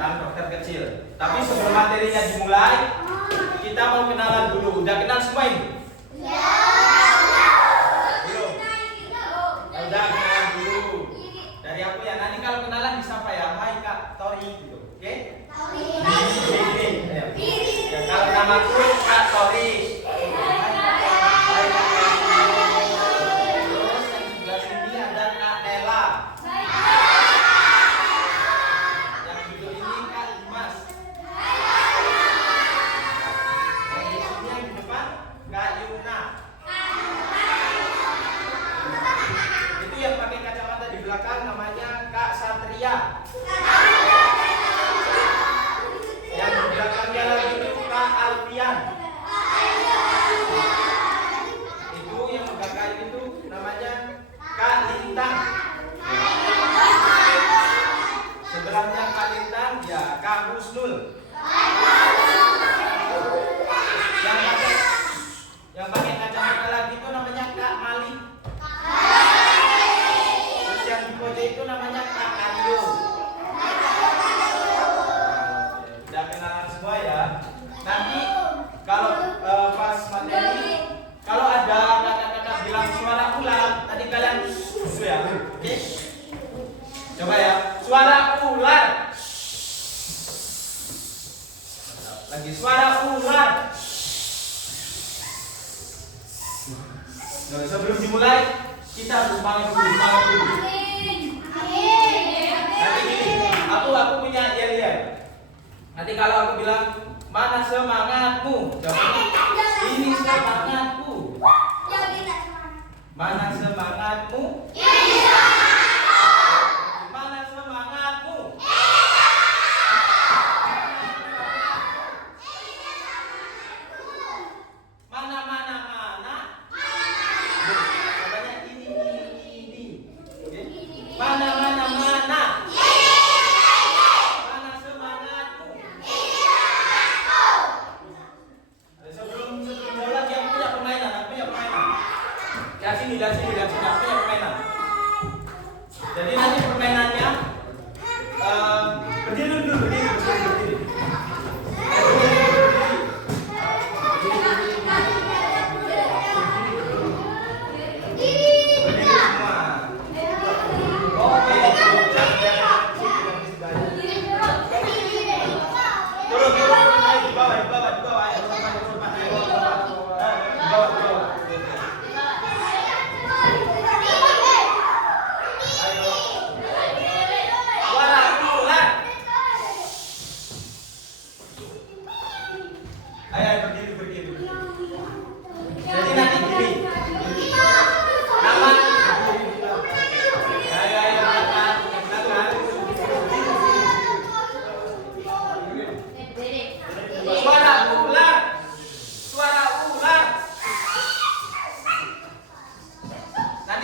sang dokter kecil. Tapi sebelum materinya dimulai, kita mau kenalan dulu. Udah kenal semua ini? Belum? Udah kenalan dulu. Dari aku ya, nanti kalau kenalan disapa ya, hai Kak Tori gitu. Oke? Ya, kalau namaku Kak Tori. Yang pakai kacamata lagi itu namanya Kak Malik. Terus yang di pojok itu namanya Kak Aryo. Udah kenalan semua ya. Nanti kalau pas materi, kalau ada kata-kata bilang suara ular, tadi kalian susu ya. Oke? Coba ya, suara ular. Lagi suara ular. Nah, sebelum dimulai kita harus semangat dulu. Nanti gini, aku punya yel-yel. Nanti kalau aku bilang mana semangatmu, jawabnya ini semangatku. Mana semangatmu? Mana semangatmu? Dari sini aku punya permainan. Jadi nanti permainannya berdiri dulu, berdiri.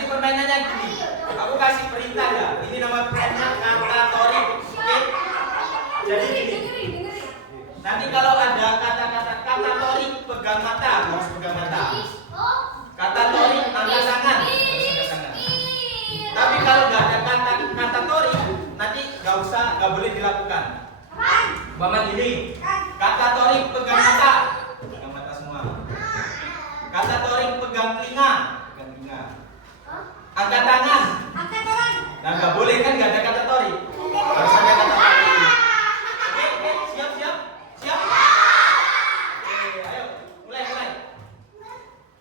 Permainannya gini, aku kasih perintah ya. Ini nama permainannya kata Tori. Oke? Jadi gini. Nanti kalau ada kata Tori pegang mata, harus pegang mata. Kata Tori angkat tangan, harus angkat tangan. Tapi kalau nggak ada kata Tori, nanti nggak boleh dilakukan. Bapak gini, kata Tori pegang mata semua. Kata Tori pegang telinga. Angkat tangan. Nah, nggak boleh kan, nggak ada kata Tori. Harus ada kata Tori. Oke, siap. Oke, ayo, mulai.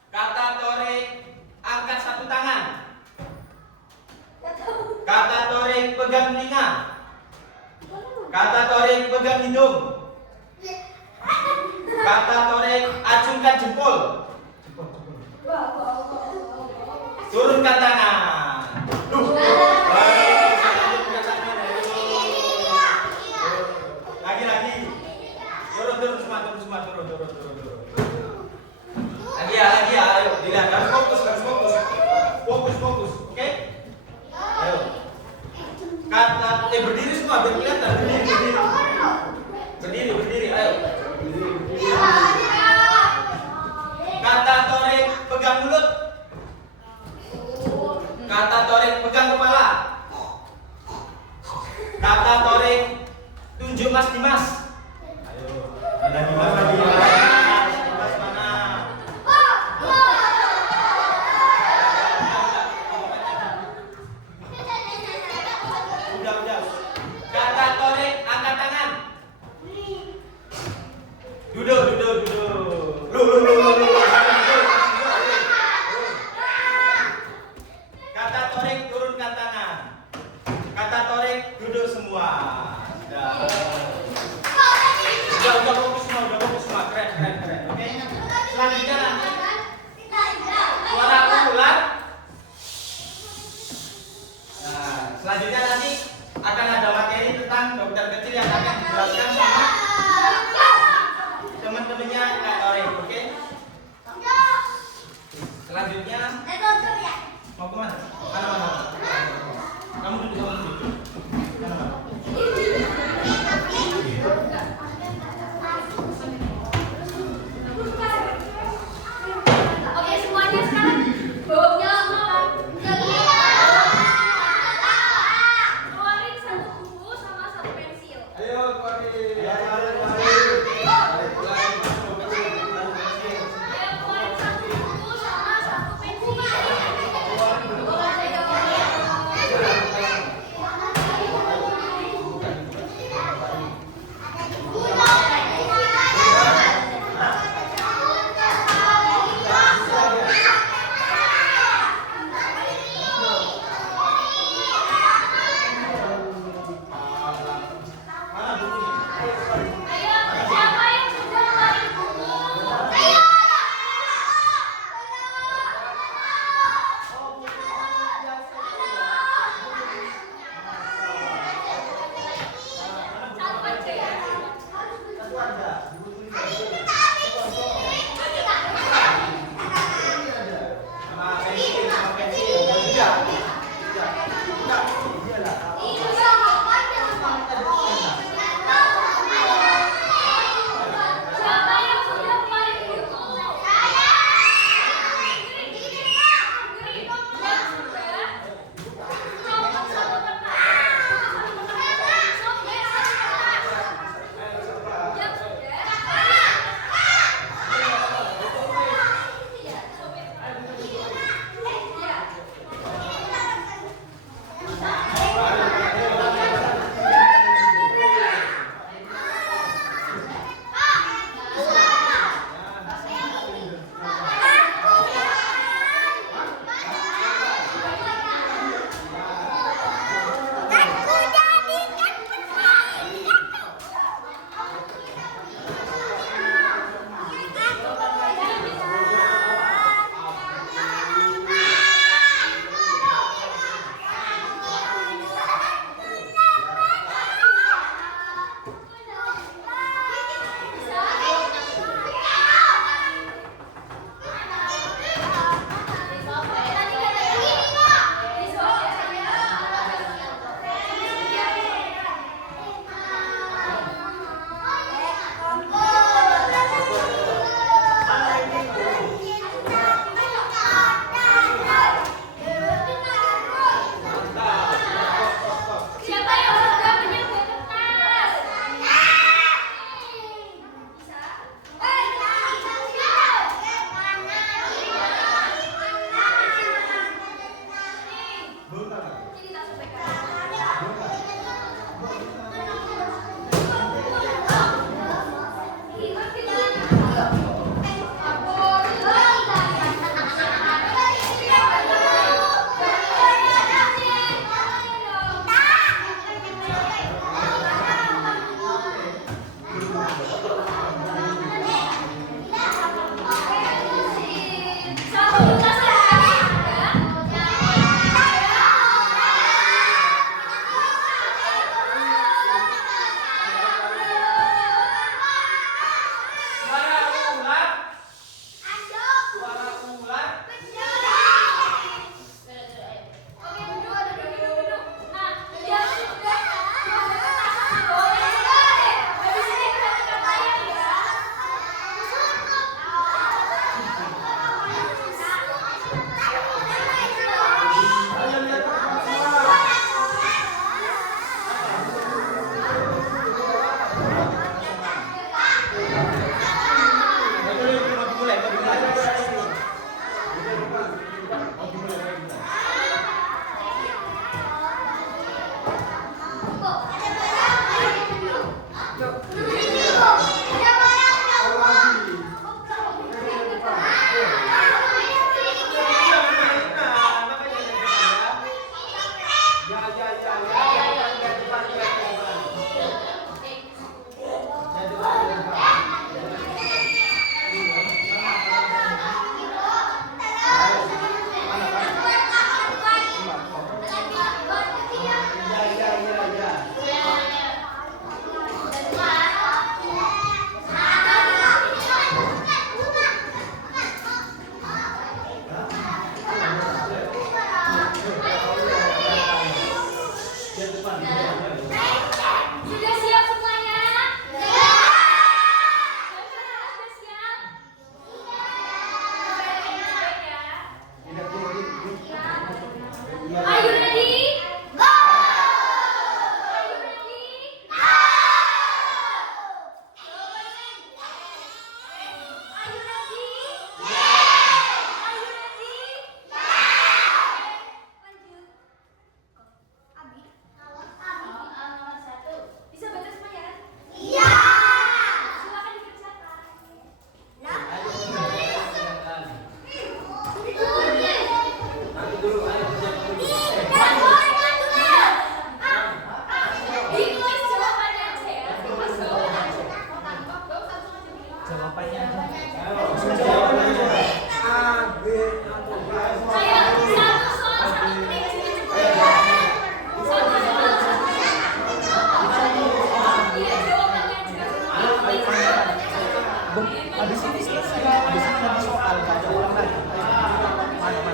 Kata Tori angkat satu tangan. Kata Tori pegang telinga. Kata Tori pegang hidung. Kata Tori acungkan jempol. Turunkan tangan. Lagi. Turun semua. Lagi ya. Ayo, dilihat. Harus fokus. Oke? Ayo. Kata berdiri semua biar kelihatan. Berdiri. Ayo. Kata Tori pegang mulut. Kata Tori pegang kepala. Kata Tori Tunjuk Mas Dimas. Ayo. Ada Dimas lagi. Dimas mana? Udah. Kata Torik, angkat tangan. Duduk. Lu. Kata Torik, turunkan tangan. Kata Torik, duduk semua. Udah fokus semua. Keren. Oke. Selanjutnya nanti suara ulang. Nah, selanjutnya nanti akan ada materi tentang dokter kecil yang akan dijelaskan sama teman-temannya Kak Torik. Oke. Selanjutnya mau kemana? Mana? Kamu duduk. Mana? Oke, semuanya sekarang bawa piala. Keluarin satu buku sama satu pensil. Ayo keluarin. Ayo keluarin satu buku sama satu pensil. Mana bukunya? Ayo. Sudah siap semuanya? Ya. Sudah siap? Are you ready? Go! Are you ready? Go! Are you ready? Are you ready? Lanjut. Abi. Nomor 1. Bisa baca semuanya kan? Iya. Silakan dikerjakan. Ditulis jawabannya aja ya. Ditulis jawabannya aja. Jawabannya aja. Ayo, satu soal satu menit cepet-cepet. Satu soal satu menit. Iya, jawabannya aja. Ditulis jawabannya aja. Habis ini selesai. Habis ini ada soal, baca ulang lagi. Mana?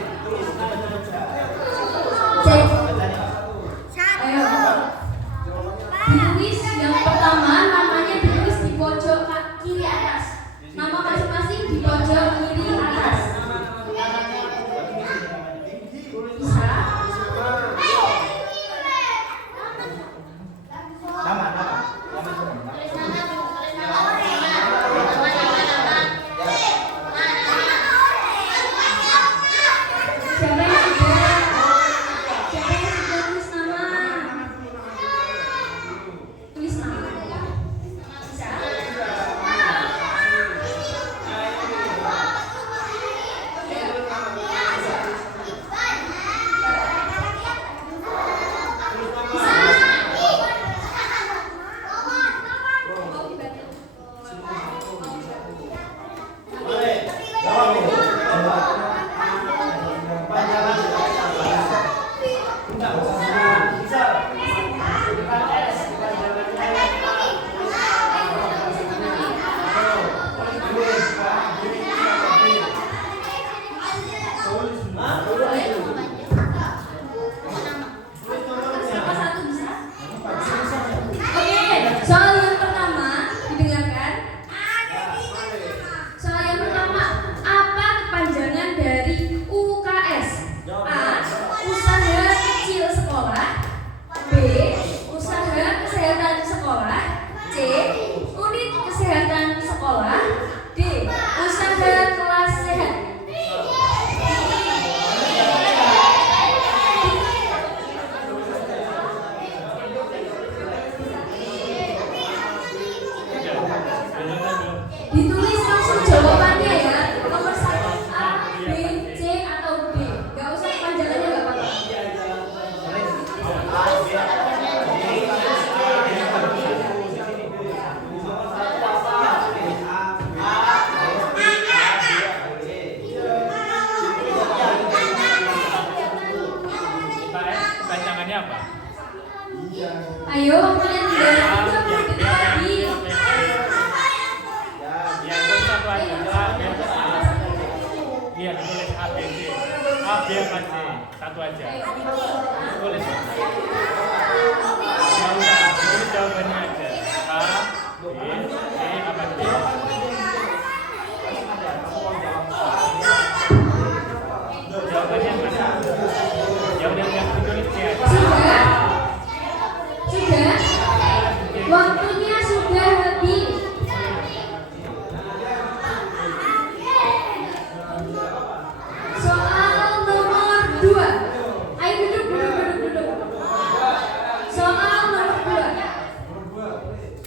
Ditulis yang pertama namanya ditulis di pojok kiri atas. Nama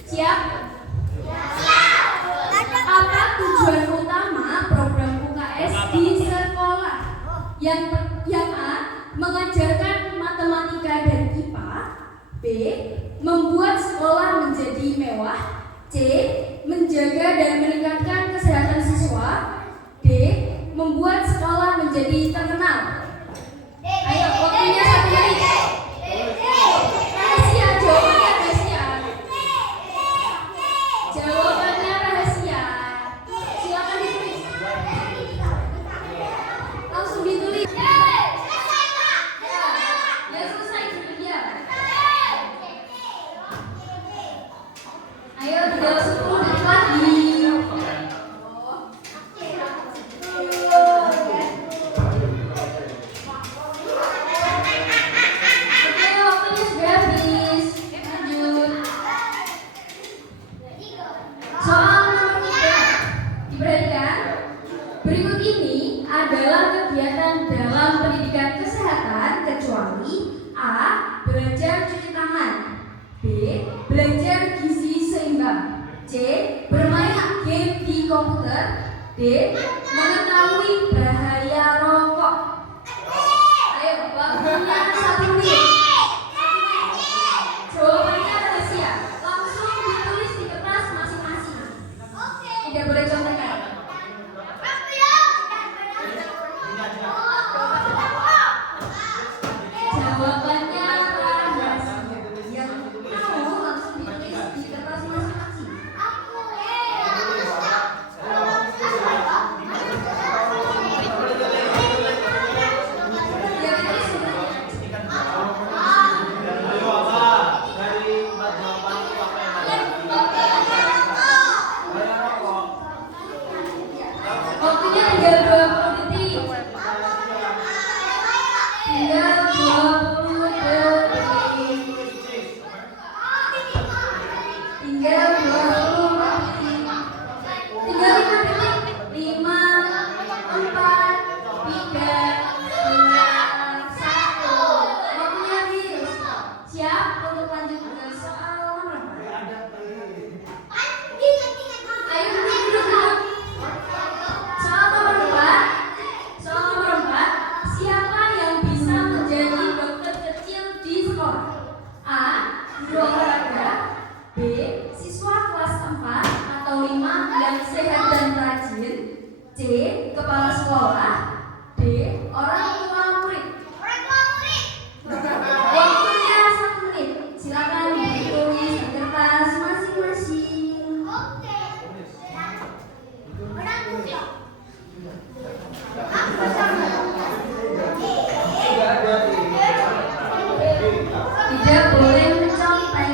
Siap? Apa tujuan utama program UKS di sekolah? Yang A, mengajarkan matematika dan IPA. B, membuat sekolah menjadi mewah. C, menjaga dan meningkatkan kesehatan siswa. D, membuat sekolah menjadi terkenal. Ayo, waktunya 1 menit. Rahasia, jawabannya rahasia. Jawabannya rahasia. Silakan ditulis. Langsung ditulis. Ya selesai sudah dia. Ayo tinggal 10 detik lagi. Oke, waktunya sudah habis. Lanjut. Soal nomor 3. Diperhatikan. Berikut ini adalah kegiatan dalam pendidikan kesehatan kecuali A. Belajar cuci tangan. B. Belajar gizi seimbang. C. Bermain game di komputer. D. Mengetahui bahaya rokok. Ayo, waktunya 1 menit. Jawabannya rahasia. Langsung ditulis di kertas masing-masing. Tidak boleh contekan. Jawabannya rahasia. Yang mau langsung ditulis di kertas masing-masing. Ya, ditulis sudah. Ayo apa? Dari 4 jawaban itu apa yang ada? Bahaya rokok. Waktunya tinggal 20 detik. Tinggal 20 detik. Tinggal 20 detik. Tinggal 5 detik. 5, 4, 3, 2, 1. Waktunya habis. Siap untuk lanjut ke soal nomor 4? Ayo duduk. Soal nomor 4. Soal nomor 4. Siapa yang bisa menjadi dokter kecil di sekolah? A. Guru olahraga. B. Siswa kelas 4 atau 5 yang sehat dan rajin. C. Kepala sekolah. D. Orang tua murid. Waktunya 1 menit. Silakan ditulis di kertas masing-masing. Tidak boleh mencontek.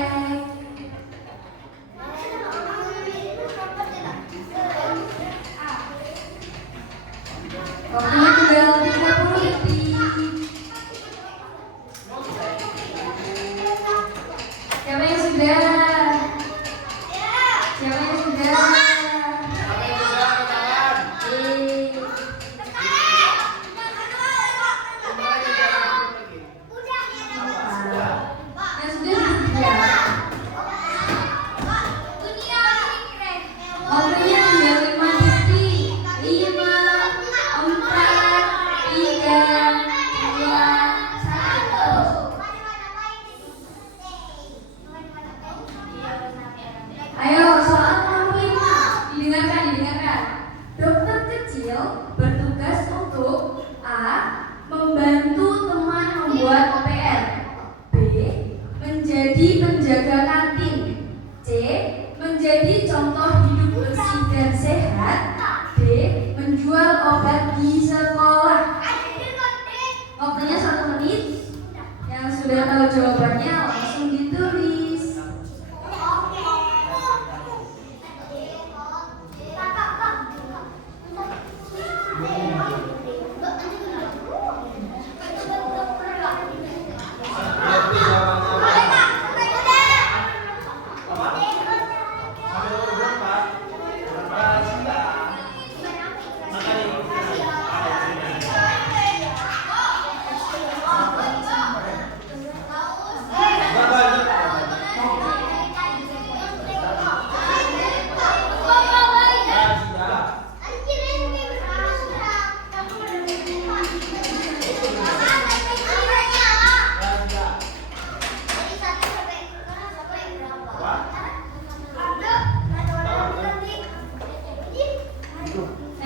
Waktunya tinggal 30 detik. Siapa yang sudah? Siapa yang sudah? Yang sudah disediakan. Waktunya tinggal 5 detik. 5, 4, 3, 2, 1. Ayo, soal nomor 5. Didengarkan. Dokter kecil bertugas untuk A. Membantu teman membuat PR. B. Menjadi penjaga kantin. C. Menjadi contoh hidup bersih dan sehat. D. Menjual obat di sekolah. Waktunya 1 menit. Yang sudah tahu jawabannya langsung ditulis.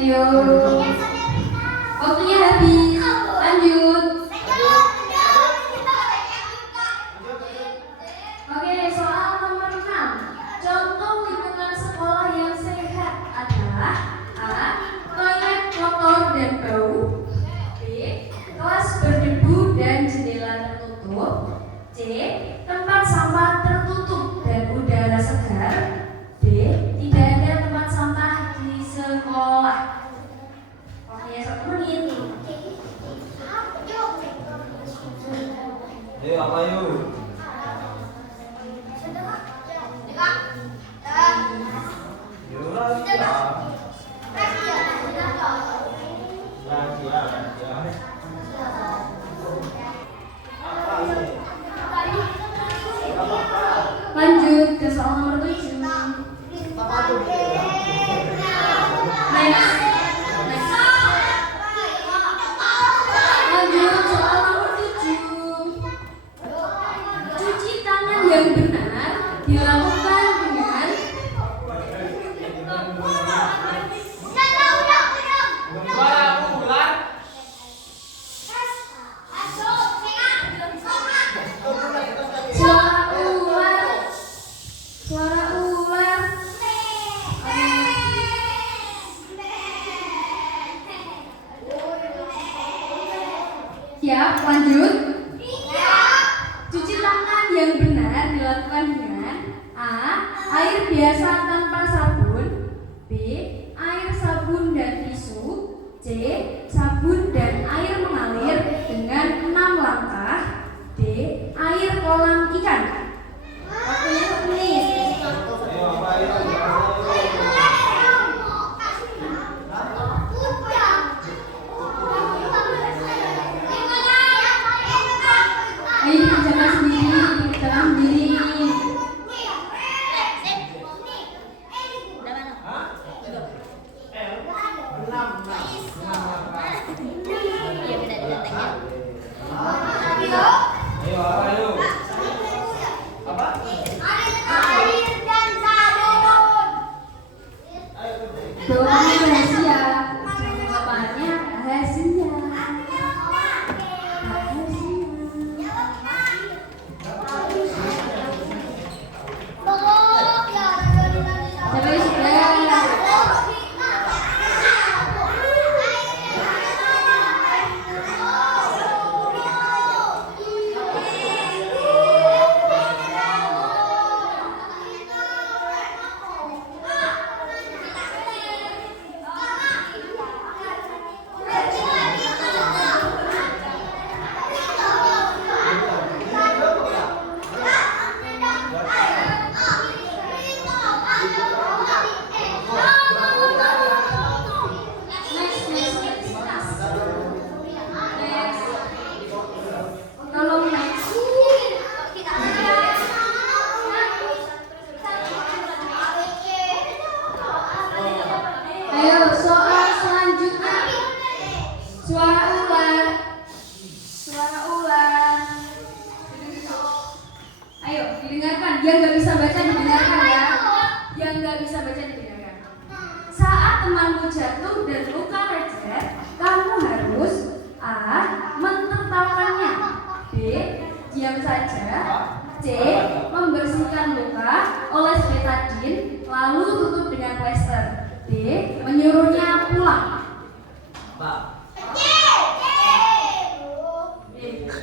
Ayo. Waktunya habis. Lanjut. Oke, soal nomor 6. Contoh lingkungan sekolah yang sehat adalah A. Toilet kotor dan bau. B. Kelas berdebu dan jendela tertutup. C. Tempat sampah tertutup dan udara segar. D. Tidak ada tempat sampah di sekolah. Waktunya 1 menit. Ayo apa yuk? Lanjut ke soal nomor 7. Next. Lanjut soal nomor 7. Cuci tangan yang benar dilakukan dengan Suara ular. suara ular. Suara ular. Siap, lanjut. Cuci tangan yang benar dilakukan dengan A. Air biasa tanpa sabun. B. Air sabun dan tisu. C. Sabun dan air mengalir dengan 6 langkah. D. Air kolam ikan. Waktunya 1 menit. Ayo apa yuk? Ayo dikerjakan sendiri. Ayo apa yuk? Apa? Jawabannya rahasia. Jawabannya rahasia. Siapa yang sudah? Tolong next. Ayo soal selanjutnya. Suara ular. Suara ular. Ayo didengarkan. Yang nggak bisa baca didengarkan ya. Yang nggak bisa baca didengarkan. Saat temanmu jatuh dan luka lecet, kamu harus A. Mentertawakannya. B. Diam saja. C. Membersihkan luka, oles betadine, lalu tutup dengan plester. D. Menyuruhnya pulang. Pak.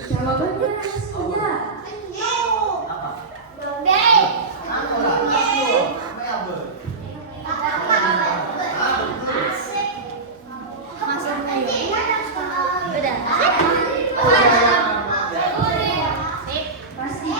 Jawabannya rahasia. Apa? Pasti.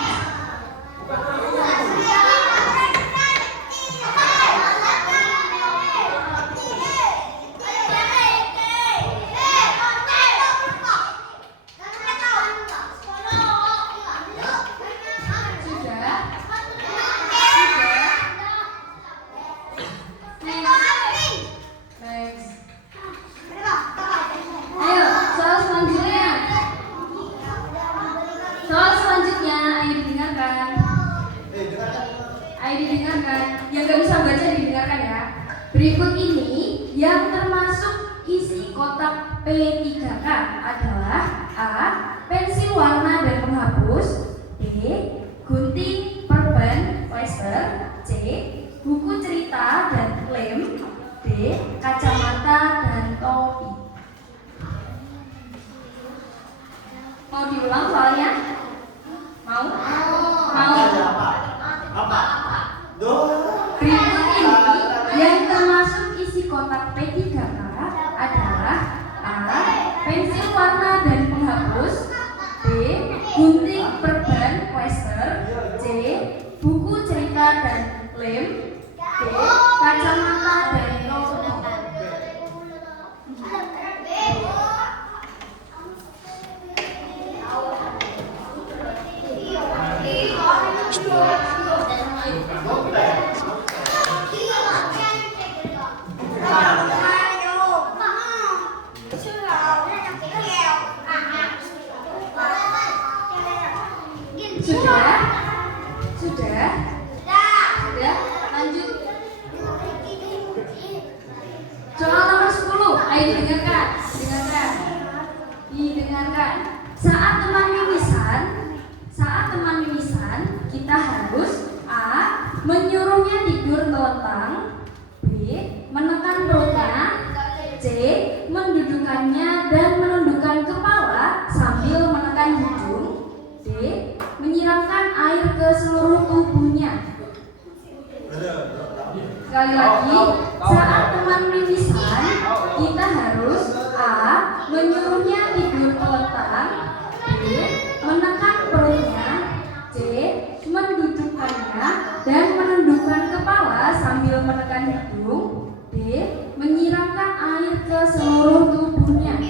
Ayo didengarkan. Yang gak bisa baca didengarkan ya. Berikut ini yang termasuk isi kotak P3K adalah A. Pensil warna dan penghapus, B. Gunting, perban, plester, C. Buku cerita dan lem, D. Kacamata dan topi. Mau diulang soalnya? Mau? Mau? Berikut ini yang termasuk isi kotak P3K adalah A. Pensil warna dan penghapus, B. Gunting, perban, plester, C. Buku cerita dan lem, D. Kacamata dan topi. Sudah? Sudah? Sudah? Lanjut. Soal nomor 10. Ayo didengarkan. Didengarkan. Saat teman mimisan, kita harus A. Menyuruhnya tidur telentang, B. Menekan perutnya, C. Mendudukannya dan menundukkan kepala sambil menekan hidung, D. Menyiramkan air ke seluruh tubuhnya. Sekali lagi, saat teman mimisan, kita harus A. Menyuruhnya tidur telentang, B. Menekan perutnya, C. Mendudukkannya dan menundukkan kepala sambil menekan hidung, D. Menyiramkan air ke seluruh tubuhnya.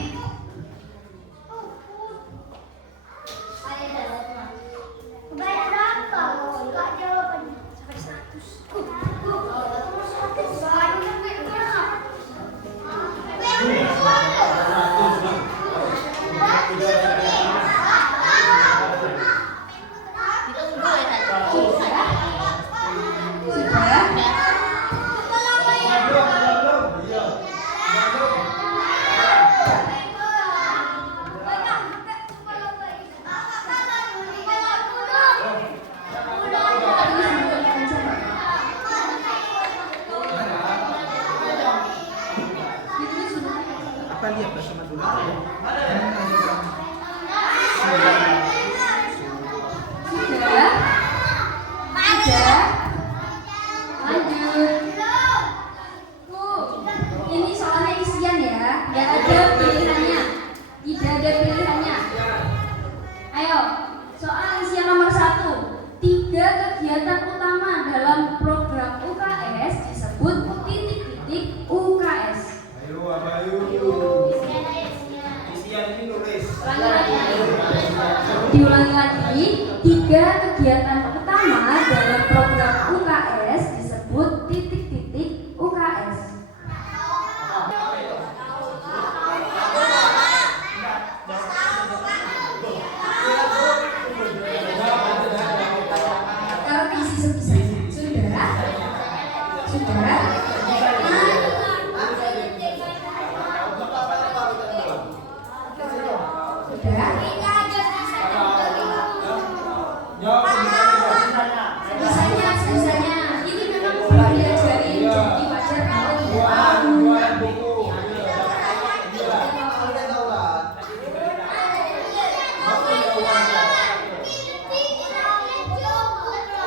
Apa lihat bersama dulu? Sudah? Lanjut. Ini soalnya isian ya, nggak ada pilihannya. Tidak ada pilihannya. Ayo, soal isian nomor 1. 3 kegiatan utama dalam program UKS disebut titik-titik UKS. Isian ini nulis. Diulangi lagi. 3 kegiatan utama dalam program UKS disebut titik-titik UKS. Kalau isi sebisanya. Sudah? Sudah? Sebisanya. Ini memang belum diajarin, jadi wajar kalau tidak.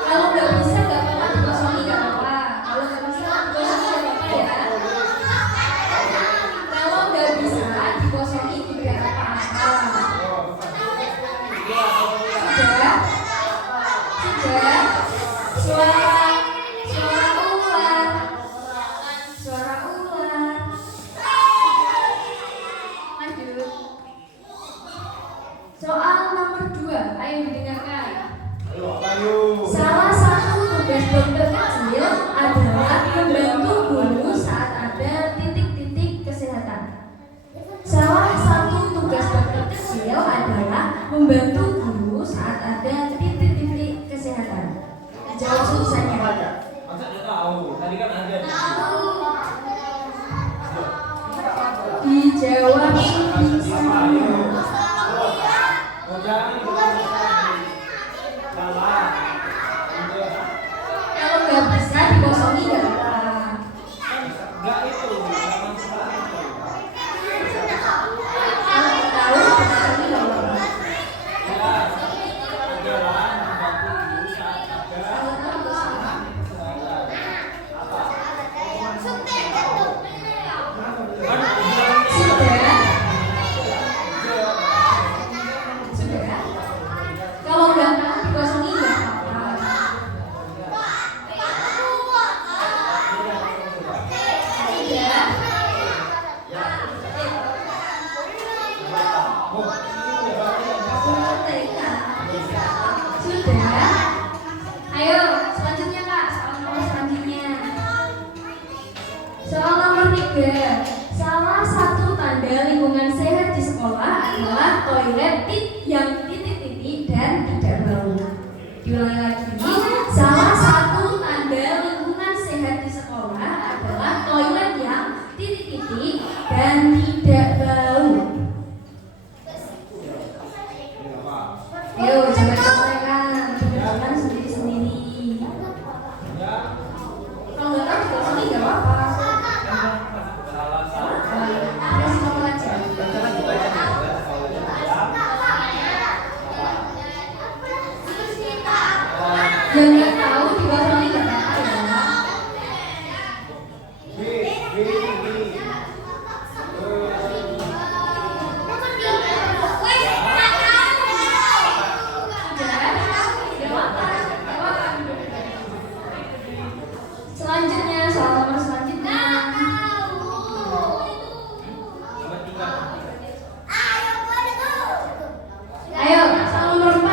Kalau nggak bisa nggak apa-apa dikosongi, nggak apa-apa. Kalau nggak bisa dikosongi nggak apa-apa ya. Kalau nggak bisa dikosongi tidak apa-apa. Sudah? Sudah? Suara ular. Lanjut. Soal nomor 2. Ayo didengarkan. Salah satu tugas dokter kecil adalah membantu guru saat ada titik-titik kesehatan. Salah satu tugas dokter kecil adalah membantu guru saat ada titik-titik kesehatan. Jawab susahnya. Masa dia tahu? Tadi kan ada. dijawab sebisanya. Kalau nggak bisa dikosongi nggak apa-apa. Kalau nggak tahu dikosongi nggak apa-apa. Kalau tahu dikosongi. Sudah? Kalau nggak tahu dikosongi nggak apa-apa. Sudah? Ayo, selanjutnya Kak, soal nomor selanjutnya. Soal nomor 3. Salah satu tanda lingkungan sehat di sekolah adalah toilet yang titik-titik dan tidak bau. Diulangi lagi. Salah satu tanda lingkungan sehat di sekolah adalah toilet yang titik-titik dan tidak bau. Ayo, jangan contekan, dengarkan sendiri-sendiri. Kalau nggak tahu dikosongi nggak apa-apa. Kasih kamu aja. Yang nggak tahu dikosongi nggak apa-apa ya. Selanjutnya, soal nomor selanjutnya. Ayo, soal nomor 4.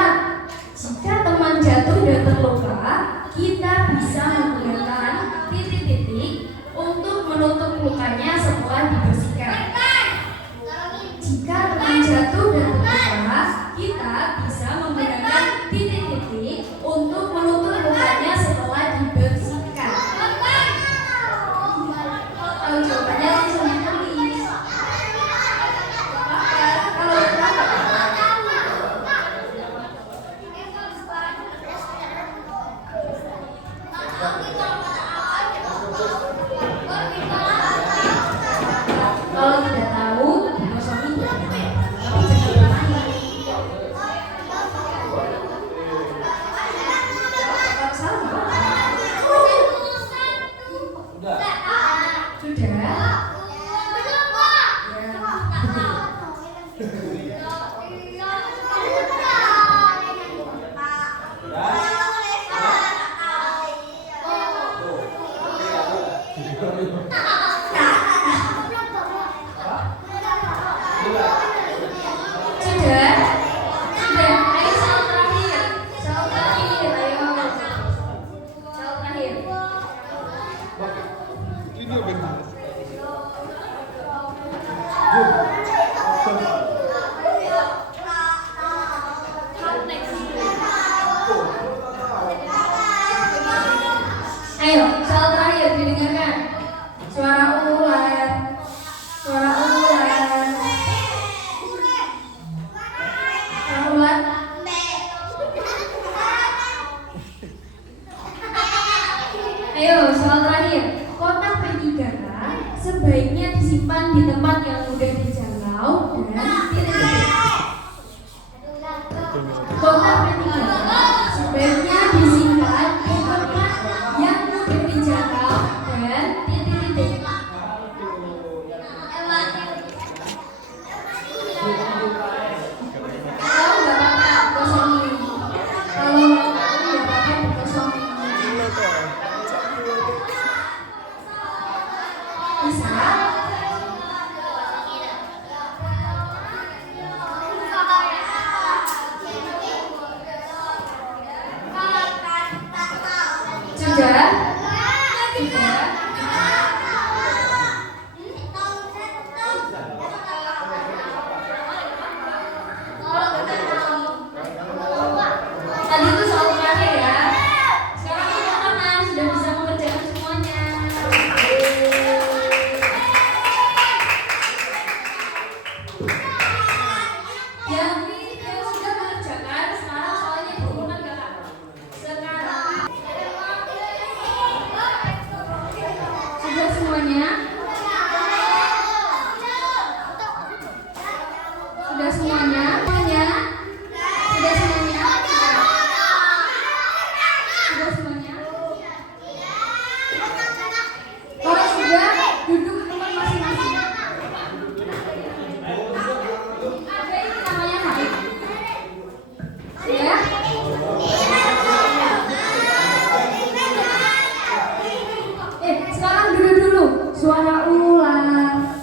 Jika teman jatuh dan terluka, kita bisa menggunakan titik-titik untuk menutup lukanya setelah dibersihkan. Jika teman jatuh dan terluka, kita bisa menggunakan titik-titik untuk menutup lukanya setelah dibersihkan. Tahu jawabannya langsung ditulis. Kalau kalau tidak tahu, dikosongi nggak apa-apa. Tapi jangan bertanya. Kalau salah nggak apa-apa. Sudah? Sudah? Sudah. Ayo soal terakhir. Soal terakhir. Ayo. Soal terakhir. Ini benar. Ayo, soal terakhir didengarkan. Suara ular. Suara ular. Suara ular. Ayo, soal terakhir. Kotak P3K sebaiknya disimpan di tempat yang mudah dijangkau dan titik-titik. Kotak P3K sebaiknya disimpan di tempat yang mudah dijangkau dan titik-titik. Kalau nggak apa-apa dikosongi. Kalau nggak tahu nggak apa-apa dikosongi. Bisa? suara ulang.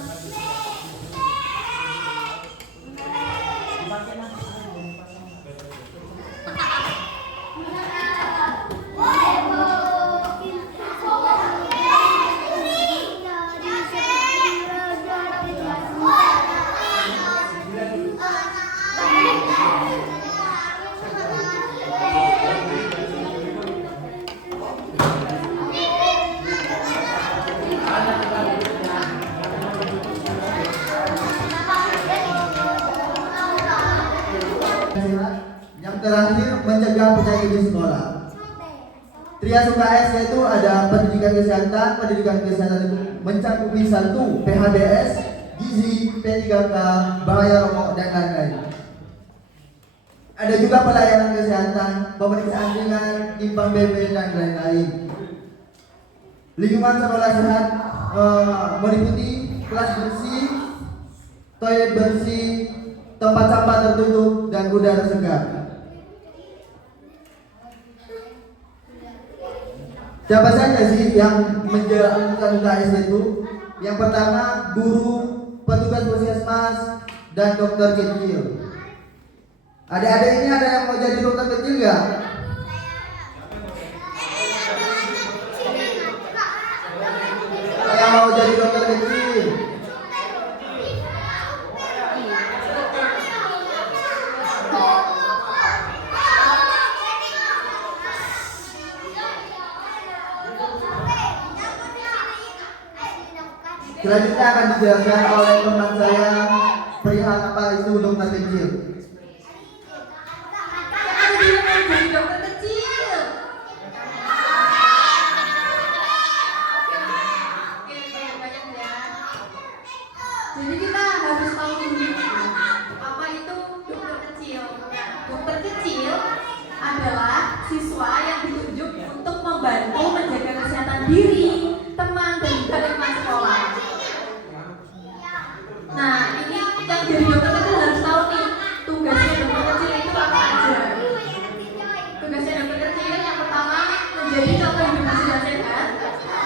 Yang terakhir, mencegah penyakit di sekolah. Trias UKS yaitu ada pendidikan kesehatan itu mencakupi 1. PHBS, gizi, P3K, bahaya rokok dan lain-lain. Ada juga pelayanan kesehatan, pemeriksaan ringan, timbang BB dan lain-lain. Lingkungan sekolah sehat meliputi kelas bersih, toilet bersih, tempat sampah tertutup dan udara segar. Siapa saja sih yang menjalankan UKS itu? Yang pertama, guru, petugas puskesmas, dan dokter kecil. Adik-adik ini ada yang mau jadi dokter kecil nggak? Yang mau jadi dokter kecil? Selanjutnya akan dijelaskan oleh teman saya perihal apa itu dokter kecil. Jadi dokter kecil. Oke, banyak ya. Jadi kita harus tahu dulu apa itu dokter kecil. Dokter kecil adalah siswa yang ditunjuk untuk membantu menjaga kesehatan diri, teman, dan juga lingkungan sekolah. Nah, ini yang jadi dokter kecil harus tahu nih tugasnya dokter kecil itu apa aja. Tugasnya dokter kecil yang pertama menjadi contoh hidup bersih dan sehat,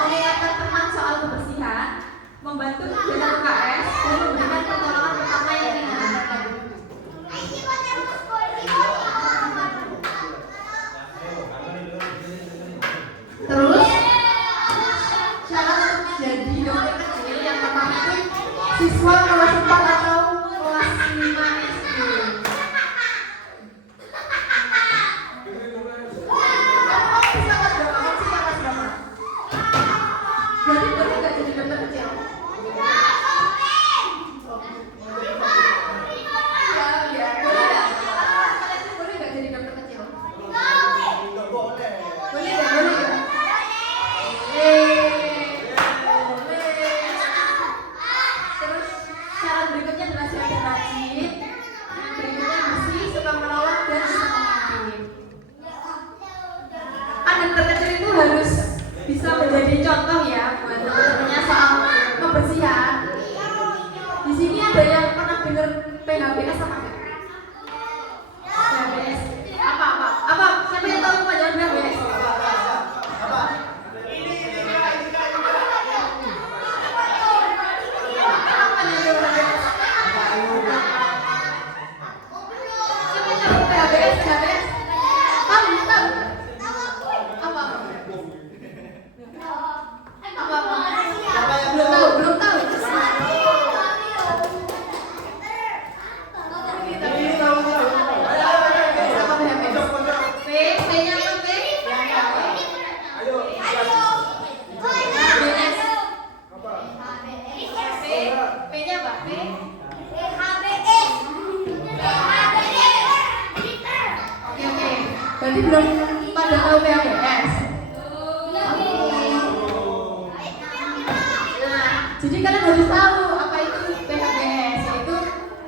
mengingatkan teman soal kebersihan, membantu kegiatan UKS, dan memberikan pertolongan pertama yang ringan. Terus syarat untuk menjadi dokter kecil yang pertama itu siswa kelas 4 atau kelas 5 SD. Berarti boleh nggak jadi dokter kecil? Ya, boleh nggak? Kalian tuh boleh nggak jadi dokter kecil? Boleh nggak? Boleh nggak? Terus syarat berikutnya adalah siap dan rajin. Yang berikutnya bersih, suka merawat dan bisa memimpin. Anak terkecil itu harus bisa menjadi contoh ya buat teman-temannya soal kebersihan. Di sini ada yang pernah dengar PHBS apa enggak? PHBS apa? Siapa yang tahu pelajaran PHBS? Belum tahu. P-nya apa P? P-nya apa? P? Oke. Berarti belum pada tahu PHBS. Jadi kalian harus tahu apa itu PHBS, yaitu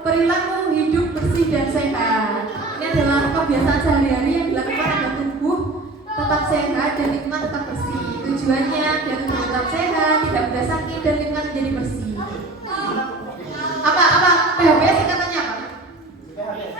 perilaku hidup bersih dan sehat. Ini adalah kebiasaan sehari-hari yang dilakukan agar tubuh tetap sehat dan lingkungan tetap bersih. Tujuannya biar tubuh tetap sehat, tidak mudah sakit dan lingkungan menjadi bersih. Apa PHBS singkatannya apa? PHBS.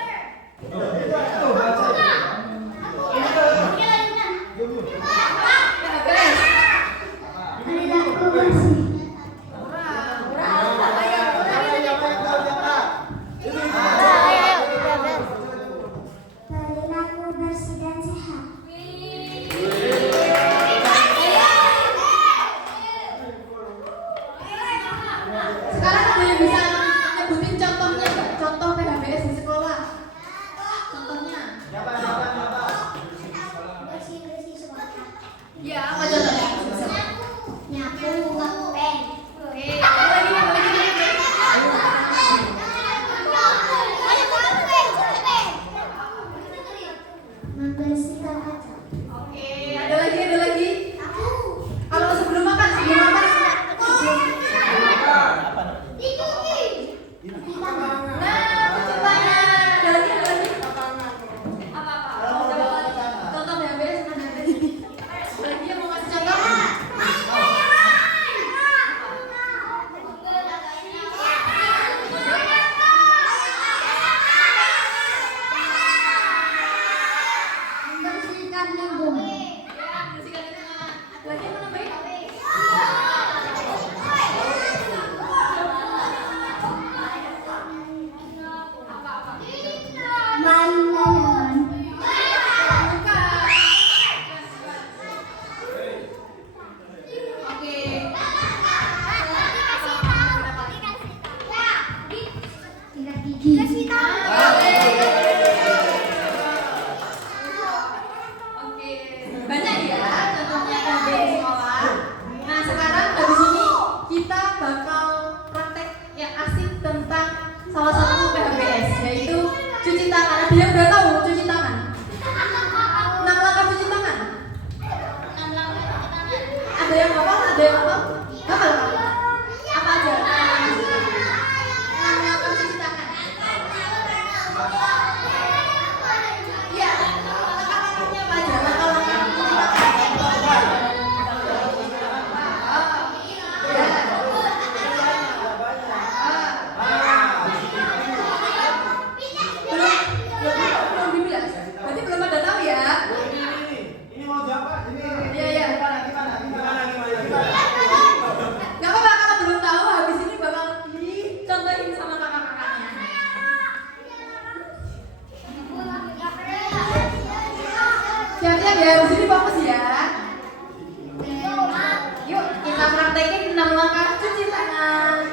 ada yang apa? Apa? Apa aja? Langkah cuci tangan. Iya. Langkah-langkahnya apa aja? Langkah-langkah cuci tangan. Belum dibilang. Berarti belum pada tahu ya? Ini mau jawab ini. Iya. Gak apa-apa kalau belum tahu, habis ini bakal dicontohin sama kakak-kakaknya. Siap-siap ya, habis ini fokus ya. Yuk, kita praktekin 6 langkah cuci tangan.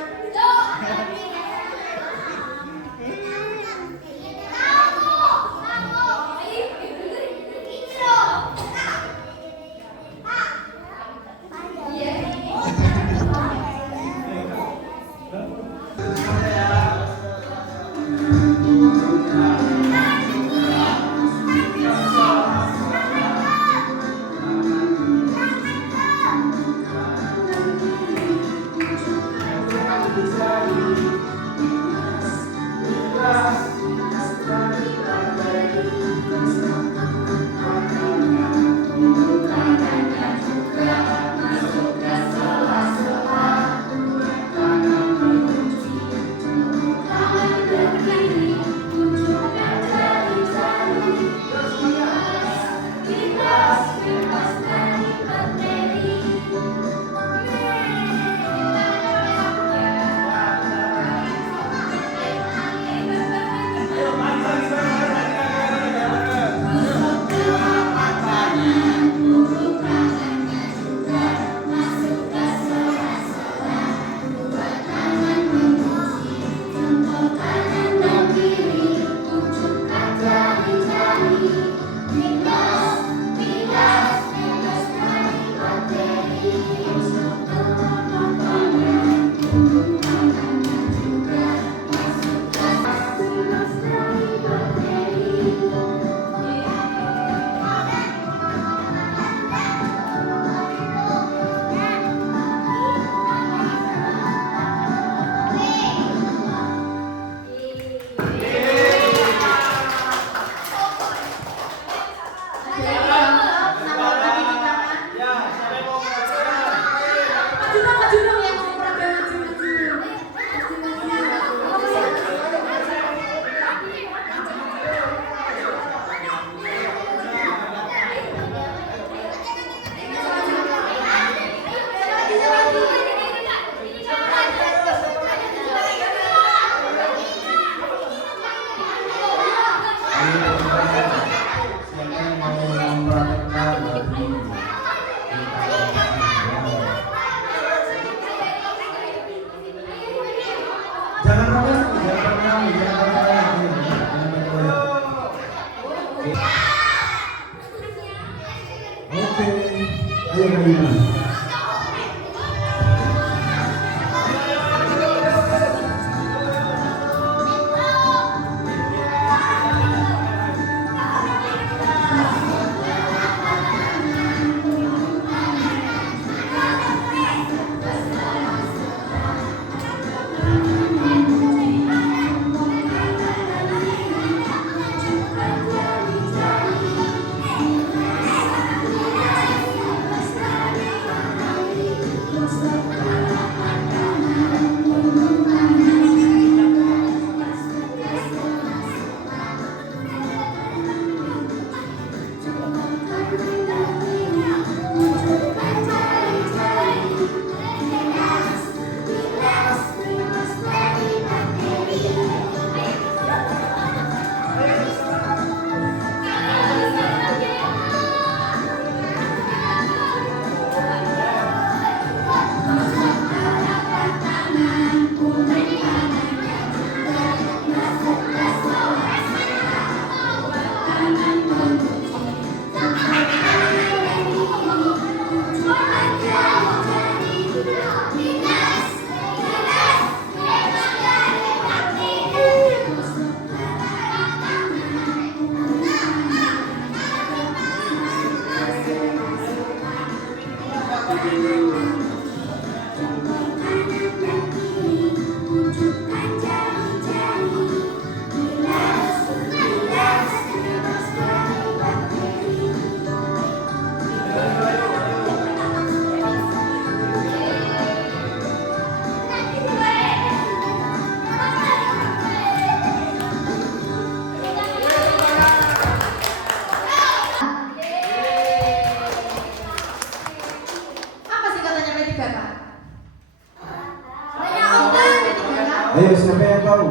Ayo, siapa yang tahu?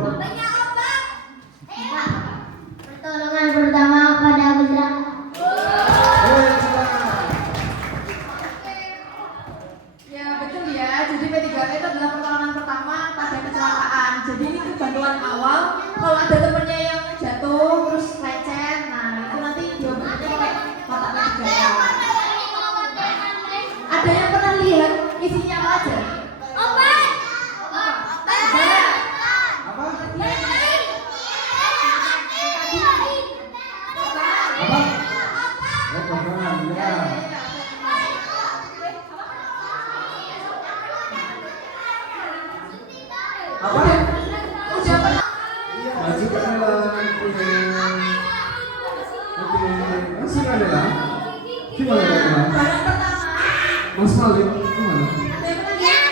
Pertolongan pertama pada masyarakat. Ayo, silakan. Ya betul ya, jadi P3K itu adalah pertolongan pertama pada kecelakaan. Jadi itu bantuan awal kalau ada temennya yang jatuh terus lecet, nah itu nanti diobatin pakai mata P3K. Ada yang pernah lihat isinya apa aja? Obat. Apa? Apa? Oh, peperangan, ya. Apa? Udah pernah? Masih kenalan. Oke, masih kenalan. Gimana kenalan? Barang pertama. Mas Malik, gimana? Ada yang pernah lihat?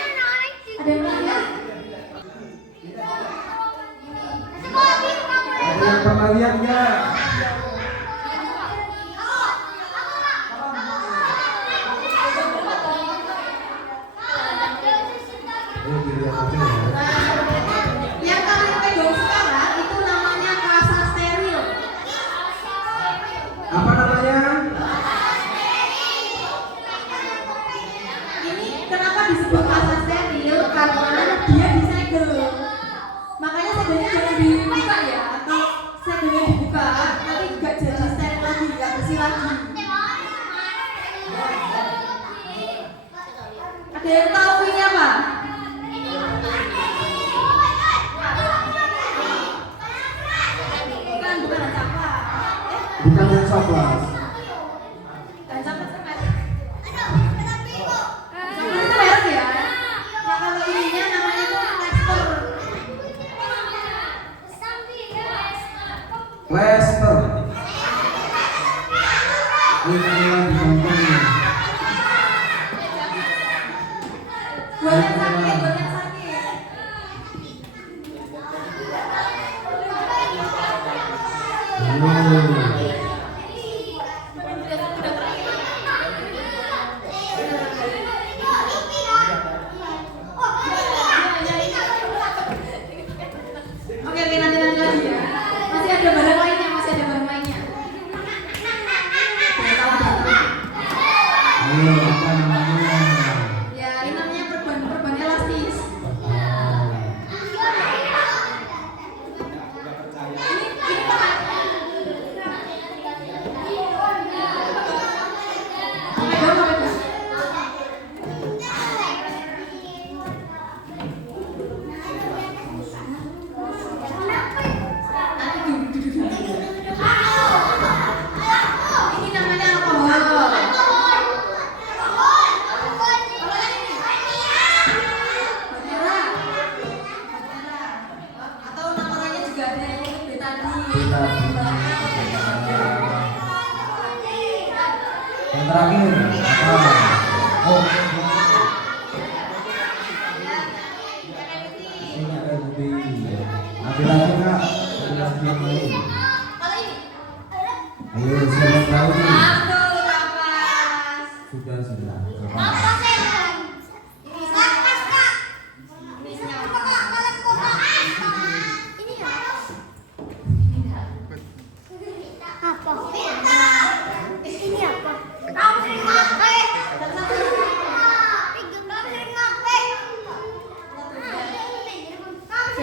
Ada yang pernah lihat? Ada yang pernah lihat nggak? Yang kalian pegang sekarang itu namanya kasa steril. Apa namanya? Ini kenapa disebut kasa steril? Karena dia disegel. Makanya segelnya jangan dibuka ya. Kalau segelnya dibuka, nanti nggak jadi steril lagi, nggak bersih lagi. Ada yang tahu ini apa? Bukan sampah. Bukan yang sablas. Sampah semet. Sampah itu merek ya. Nah kalau ininya namanya tuh Lester. Lester. Ini adalah ditonton. Buat yang sakit, buat yang sakit. Oke, nanti lagi ya. Masih ada barang lainnya, masih ada barang lainnya. Ayo, apa namanya? Ya, ini namanya perban elastis. Ini pakai. Pegang, pegang. Ini namanya alkohol. Batera. Atau nama lainnya juga ada yang betadine. Yang terakhir. Apa? Oh. Ini ada bukti. Ada lagi nggak? Ada lagi yang lain. Kalau ini. Ayo, siapa yang tahu nih? Aduh, kapas. Sudah. Ini siapa?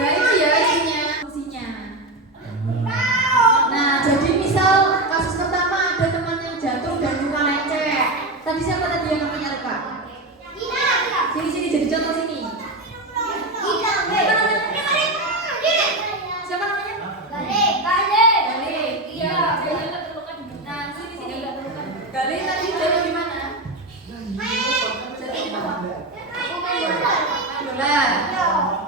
Ya itu ya isinya, fungsinya. Nah, jadi misal kasus pertama ada teman yang jatuh dan luka lecet. Tadi siapa tadi yang namanya luka? Sini jadi contoh sini. Siapa namanya? Gale. Iya. Nah, sini. Gale tadi jatuh di mana? Jatuh di mana? Bola.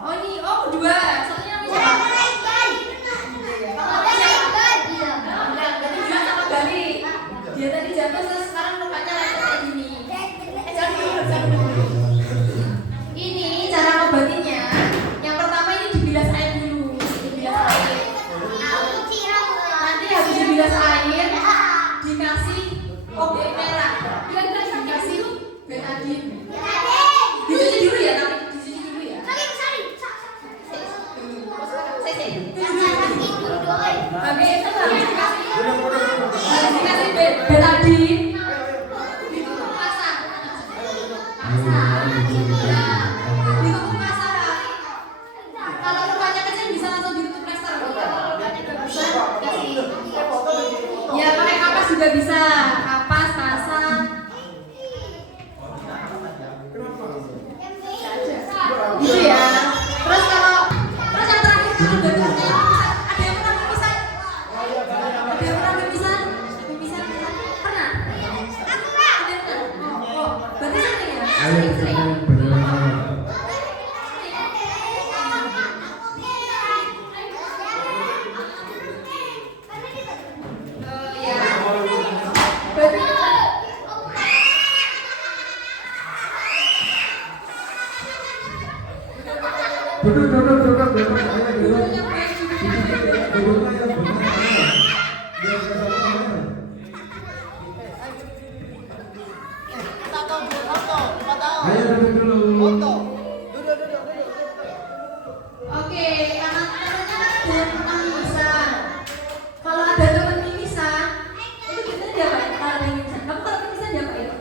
Oh ini, kedua. Satunya namanya siapa? Tadi bilang sama Gali. Dia tadi jatuh terus sekarang lukanya lecet kayak gini. Jangan dulu. Ini cara ngobatinnya. Yang pertama ini dibilas air dulu. Dibilas air. Nanti habis dibilas air dikasih obat merah. Dikasih betadine. Dicuci dulu ya, tapi dicuci dulu ya. Ditutup plester. Kalau lukanya kecil bisa langsung ditutup plester. Kalau lukanya nggak bisa, kasih. Ya pakai kapas juga bisa. Kapas, pasang. Gitu ya. Terus yang terakhir kalau udah tutup ada yang pernah mimisan? Ada yang pernah mimisan? Mimisan? Pernah? Oh, berarti sering ya? Sering. Duduk. Ayo duduk. Duduk aja benar. Biar sama-sama. Ayo duduk dulu. Oke, anak-anaknya ada yang pernah mimisan. Kalau ada teman mimisan, itu biasanya diapain? Kalau ada yang mimisan, kamu kalau mimisan diapain?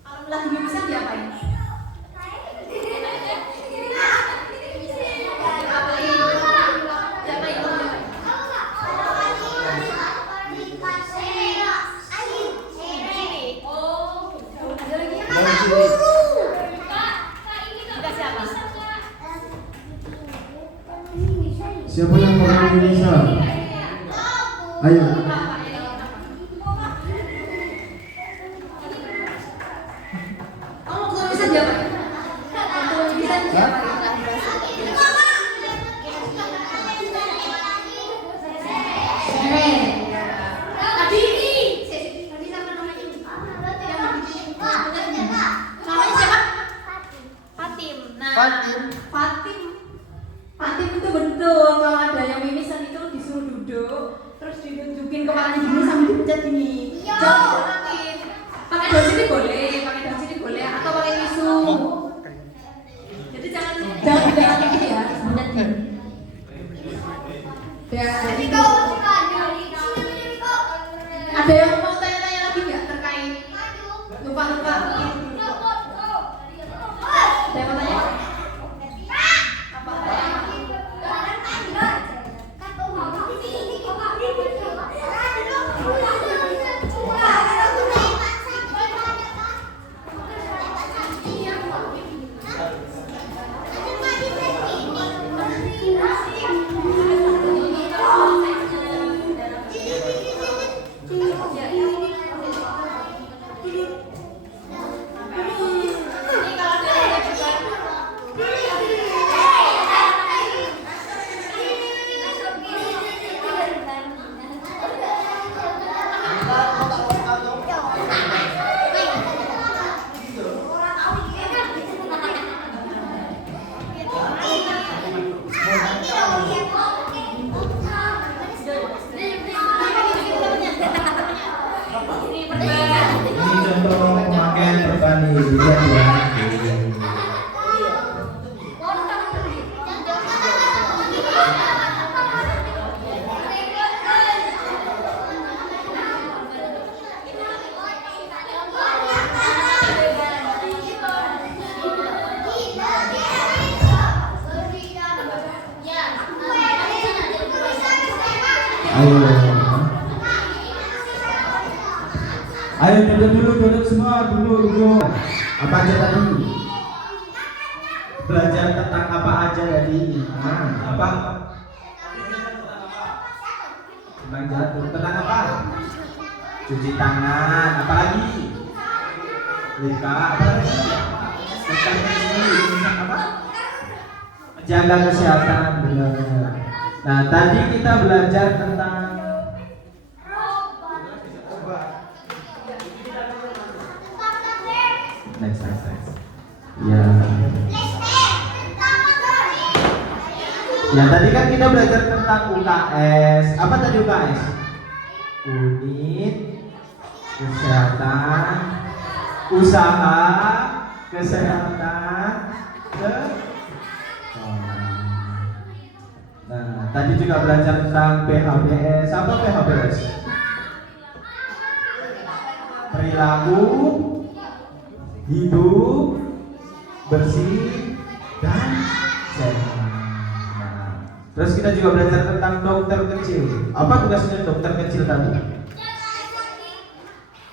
Kalau lagi mimisan diapain? Siapa yang mau bisa? Ayo. Kamu kalau bisa diapain? Kalau bisa diapain? Tadi ini namanya siapa? Fatim. Nah, Fatim itu betul kalau ada yang mimisan itu disuruh duduk terus ditunjukin kepalanya gini sambil dipencet gini. Jangan ditolongin. Pakai daun sini boleh, atau pakai tisu. Jadi jangan gini ya, pencet gini. Jadi ada yang mau tanya-tanya lagi nggak terkait lupa-lupa? Ada yang mau tanya? Ayo duduk semua, duduk. Apa aja tadi? Belajar tentang apa aja tadi? Apa? Tentang jatuh. Tentang apa? Cuci tangan. Apa lagi? Luka. Apa lagi? Tentang apa? Menjaga kesehatan, benar-benar. Nah, tadi kita belajar tentang next. Ya. Ya tadi kan kita belajar tentang UKS. Apa tadi UKS? Unit kesehatan, usaha kesehatan Nah, tadi juga belajar tentang PHBS. Apa PHBS? Perilaku hidup bersih, dan sehat. Terus kita juga belajar tentang dokter kecil. Apa tugasnya dokter kecil tadi?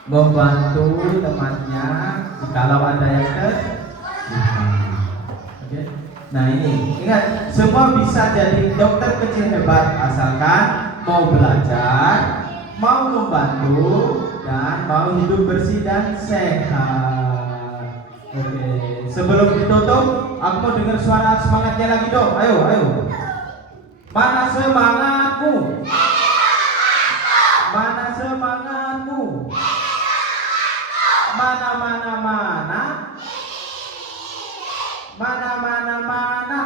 Membantu temannya kalau ada yang Oke. Nah ini, ingat, semua bisa jadi dokter kecil hebat asalkan mau belajar, mau membantu, dan mau hidup bersih dan sehat. Oke. Sebelum ditutup, aku mau dengar suara semangatnya lagi dong. Ayo, ayo. Mana semangatmu? Mana semangatmu? Mana mana mana? Mana mana mana?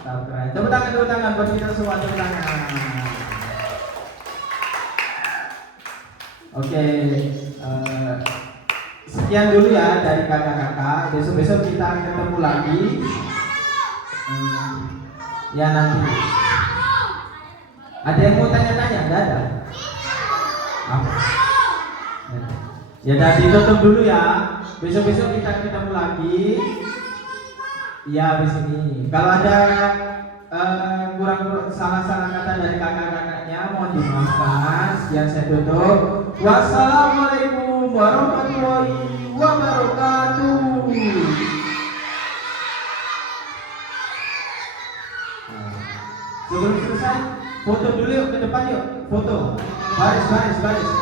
Tahu keren. Tepuk tangan buat kita semua, tepuk tangan. Oke, sekian dulu ya dari kakak-kakak. Besok-besok kita ketemu lagi. Ya nanti. Ada yang mau tanya-tanya? Enggak ada. Apa? Ya dan ditutup dulu ya. Besok-besok kita ketemu lagi. Ya di sini. Kalau ada kurang salah-salah kata dari kakak-kakaknya mohon dimaafkan. Sekian saya tutup. Wassalamualaikum warahmatullahi wabarakatuh. Sebelum selesai, foto dulu yuk, ke depan yuk. Foto. Baris.